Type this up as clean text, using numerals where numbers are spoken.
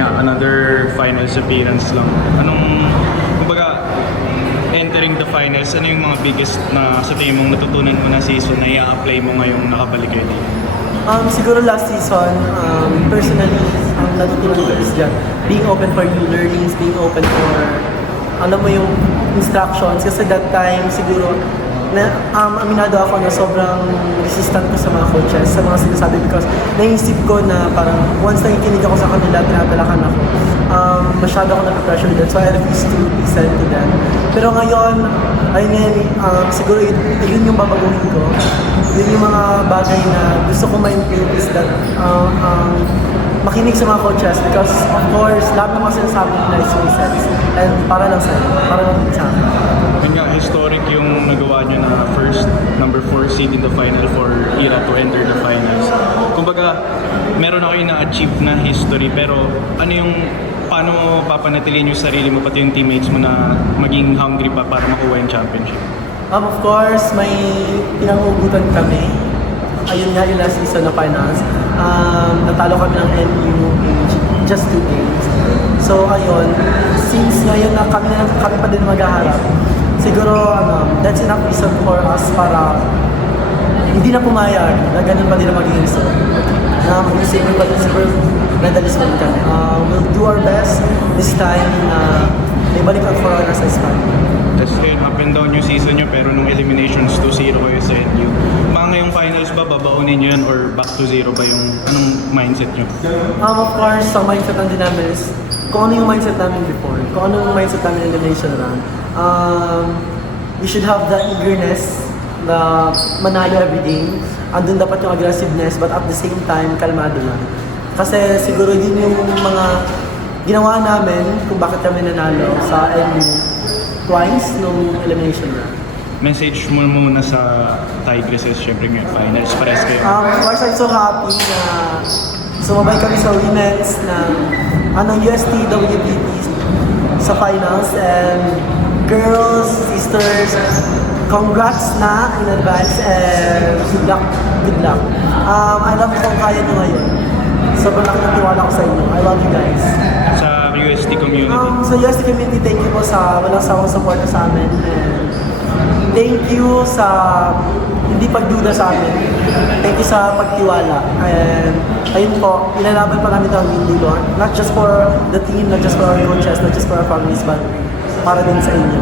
nga, another finals appearance lang. Kumbaga, entering the finals, ano yung mga biggest na sa tingin mong natutunan mo na season na i-apply mo ngayong nakabalik kayo dito? Siguro last season, personally, ang natutunan ko is that being open for new learnings, being open for, alam mo yung instructions. Kasi that time, siguro, aminado ako na sobrang resistant ko sa mga coaches, sa mga sinasabi because naisip ko na parang once nakikinig ako sa kanila, tinatalakan ako. Masyado ako na-pressure with that, so I refuse to listen to them. Pero ngayon, siguro yun yung babaguhin ko. Yun yung mga bagay na gusto ko ma-improve is that makinig sa mga coaches because of course, lahat ng mga sinasabi nila is make sense. And para lang sa'yo, para lang sa akin. Yun nga, historic yung nagawa nyo na first number 4 seed in the final for Ira to enter the finals. Kumbaga, meron na kayo na-achieve na history pero paano mo papanatiliin yung sarili mo pati yung teammates mo na maging hungry pa para makuha yung championship? Of course, may pinangugutan kami. Ayun nga yung last season na finals. Natalo kami ng NU in just 2 games. So ayun, since ngayon na kami pa din maghaharap, siguro that's enough reason for us para hindi na pumayag na ganun pa din ang magiging result. Na magiging silver medalist pa din kami. We'll do our best this time na may balik ang for honors sa Espanya. Tapos yun, up and down yung season nyo pero nung eliminations 2-0 kayo sa NU. Mga ngayong finals ba, babaunin nyo yun or back to 0 ba yung mindset nyo? Of course, ang mindset natin namin is kung ano yung mindset namin before, kung ano yung mindset namin in elimination round. We should have the eagerness na manalo every game. Andun dapat yung aggressiveness but at the same time, kalmado lang. Kasi siguro yun yung mga ginawa namin kung bakit kami nanalo sa NU twice nung elimination round. Message mo muna sa Tigresses, syempre ngayon finals, pares kayo. Of course, I'm so happy na sumabay kami sa women's ng UST WPT sa finals and girls, sisters, congrats na in advance and good luck. I love kung kaya nyo ngayon. Sobrang nakakatiwala ko sa inyo. I love you guys. Sa UST community? Sa UST community, thank you po sa walang sawang support sa amin. And thank you sa hindi pagduda sa amin. Thank you sa pagtiwala. And ayun po, ilalaban pa namin ito ang dulo. Not just for the team, not just for our coaches, not just for our families, but para din sa inyo.